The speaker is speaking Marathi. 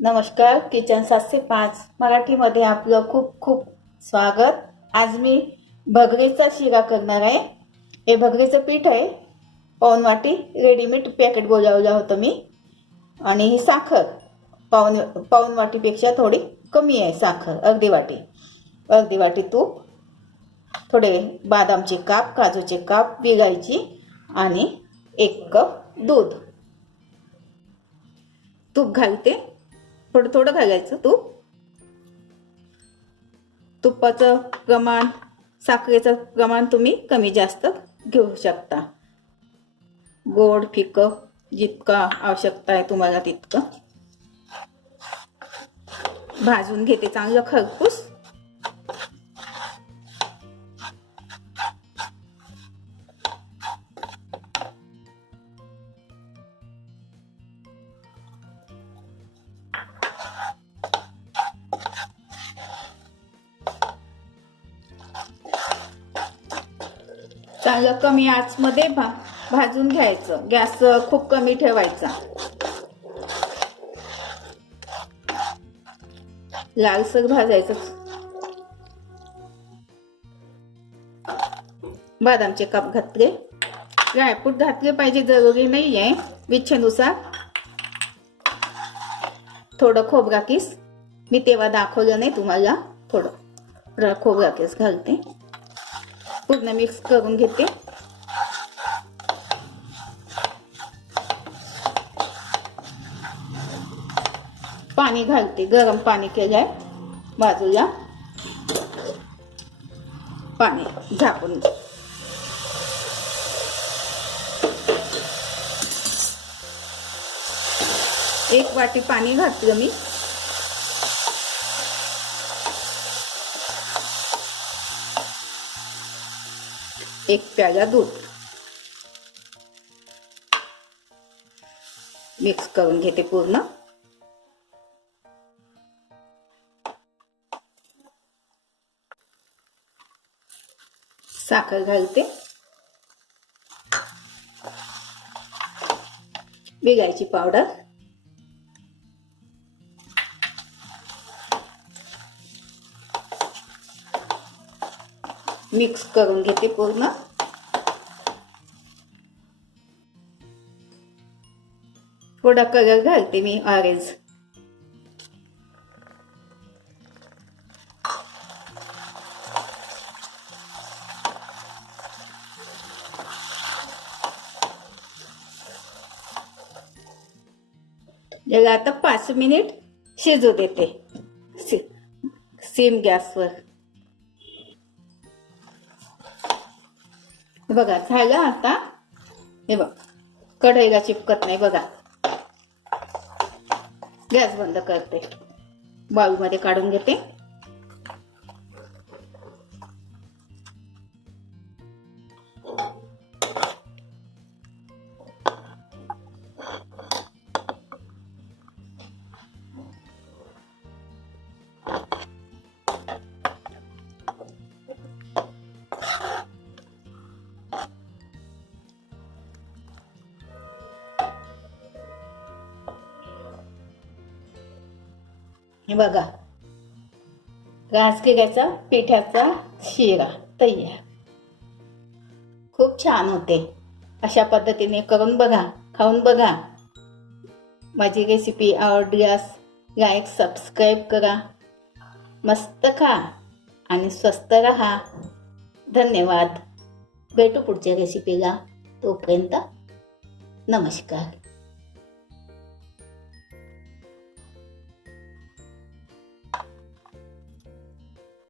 नमस्कार किचन सातशे पाच मराठीमध्ये आपलं खूप खूप स्वागत. आज मी भगरीचा शिरा करणार आहे. हे भगरीचं पीठ आहे. पाऊन वाटी रेडीमेड पॅकेट बोलावलं होतं मी. आणि ही साखर पाऊन पाऊन वाटीपेक्षा थोडी कमी आहे साखर अर्धी वाटी. अर्धी वाटी तूप थोडे बदामचे काप काजूचे काप विगायची आणि एक कप दूध. तूप घालते. थोडं थोडं घालायचं तूप. तुपाचं प्रमाण साखरेचं प्रमाण तुम्ही कमी जास्त घेऊ शकता. गोड फिकं जितका आवश्यकता आहे तुम्हाला तितकं. भाजून घेते चांगलं खरपूस. चांगलं कमी आचमध्ये भा भाजून घ्यायचं. गॅस खूप कमी ठेवायचा. लालसर भाजायचं. बदामचे कप घातले. ड्रायफ्रूट घातले पाहिजे जरुरी नाही आहे विच्छेनुसार थोडं खोबरा किस. मी तेव्हा दाखवलं नाही तुम्हाला. थोडं. खोबरा किस घालते. पूर्ण मिक्स करून घेते. पाणी घालते गरम पाणी केलंय. बाजूला पाणी झाकून एक वाटी पाणी घातलं मी. एक प्याला दूध. मिक्स करून घेते पूर्ण. साखर घालते. बिगायची पावडर. मिक्स करून घेते पूर्ण. थोडा कलर घालते मी ऑरेंज याला आता पाच मिनिट शिजू देते. सि सिम गॅसवर. बघा झालं आता. हे बघ कढईला चिपकत नाही बघा. गॅस बंद करते. बाळूमध्ये काढून घेते. हे बघा. राजगिऱ्याचा पिठाचा शिरा तयार. खूप छान होते. अशा पद्धतीने करून बघा खाऊन बघा. माझी रेसिपी आवडल्यास लाईक सबस्क्राईब करा. मस्त खा आणि स्वस्त रहा. धन्यवाद. भेटू पुढच्या रेसिपीला तोपर्यंत नमस्कार.